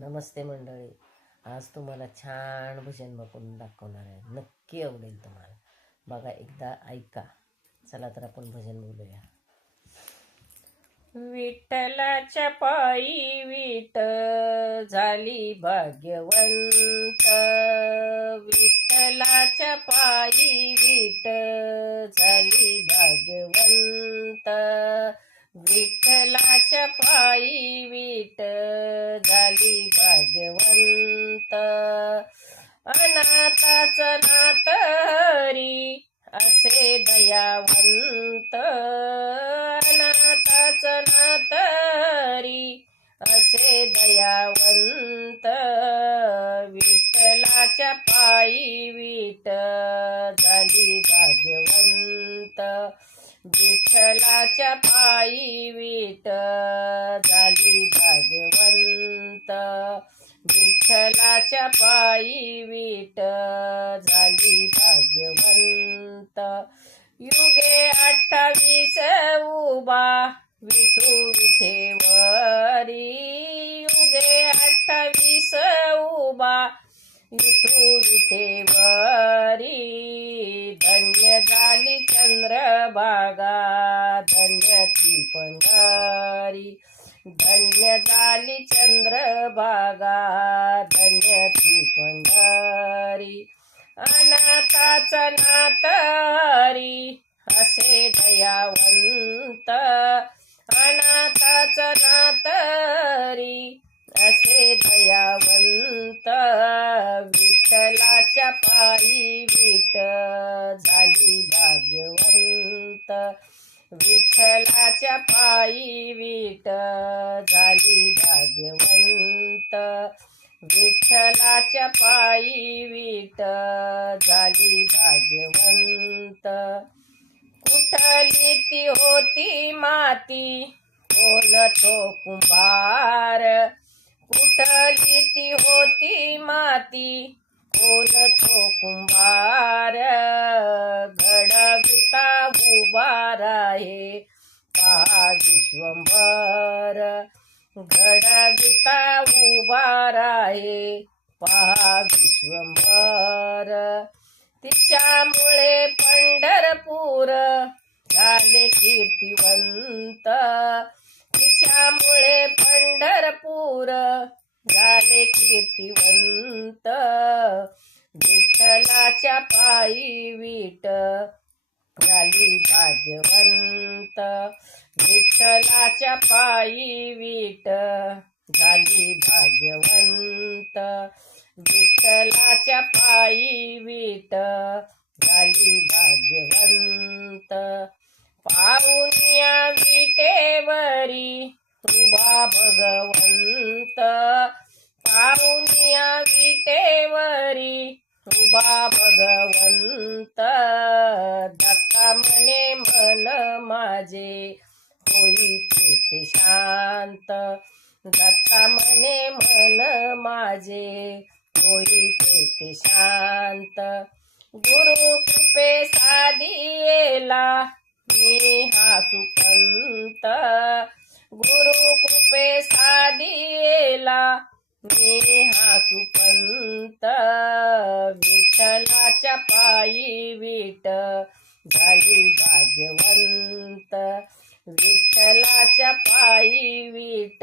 नमस्ते मंडळी. आज तुम्हाला छान भजन म्हणून दाखवणार आहे. नक्की आवडेल तुम्हाला. बघा, एकदा ऐका. चला तर आपण भजन बोलूया. विठ्ठलाच्या पायी विठ झाली भाग्यवंत, विठ्ठलाच्या पायी विठ झाली भाग्यवंत, विठ्ठलाच्या पायी विठ झाली भाग्यवंत. अनाथाचं नाथ हरी असे दयावंत, अनाथाचं नाथ हरी असे दयावंत, विठ्ठलाच्या पायी विठ झाली भाग्यवंत, विठ्ठलाच्या पायी विठ झाली भाग्यवंत, विठ्ठलाच्या पायी विठ झाली भाग्यवंत. युगे 28 उभा विठू विठेवरी, युगे 28 उभा विठू विठेवरी, धन्य झाली चंद्रभागा धन्य ती पंढरी, धन्य झाली चंद्रभागा धन्य ती पंढरी. अनाथाचं नाथ हरी असे दयावंत, अनाथाचं नाथ हरी असे दयावंत, विठ्ठलाच्या पायी विठ झाली भाग्यवंत, विठ्ठलाच्या पायी विठ झाली भाग्यवंत, विठ्ठलाच्या पायी विठ झाली भाग्यवंत. कुठली ती होती माती कोण तो कुंभार, कुठली ती होती माती कोण तो कुंभार, घडविता उभा राहे पहा विश्वंभर, घडविता उभा राहे पहा विश्वंभर. तिच्यामुळे पंढरपूर झाले कीर्तिवंत, तिच्यामुळे पंढरपूर झाले कीर्तिवंत, विठ्ठलाच्या पायी विठ झाली भाग्यवंत, विठ्ठलाच्या पायी विठ झाली भाग्यवंत, विठ्ठलाच्या पायी विठ झाली भाग्यवंत. पाहुनिया विटेवरी उभा भगवंत, पाहुनिया विटेवरी उभा भगवंत, दत्ता म्हणे मन माझे होई तेथे शांत, दत्ता म्हणे मन माझे होई तेथे शांत. गुरु कृपे साधियेला मी हा सुपंत, गुरु कृपे साधियेला मी हा सुपंत, विठ्ठलाच्या पायी विठ झाली भाग्यवंत, विठ्ठलाच्या पायी विठ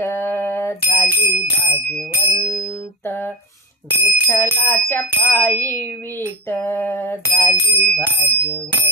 झाली भाग्यवंत, विठ्ठलाच्या पायी विठ झाली भाग्यवंत.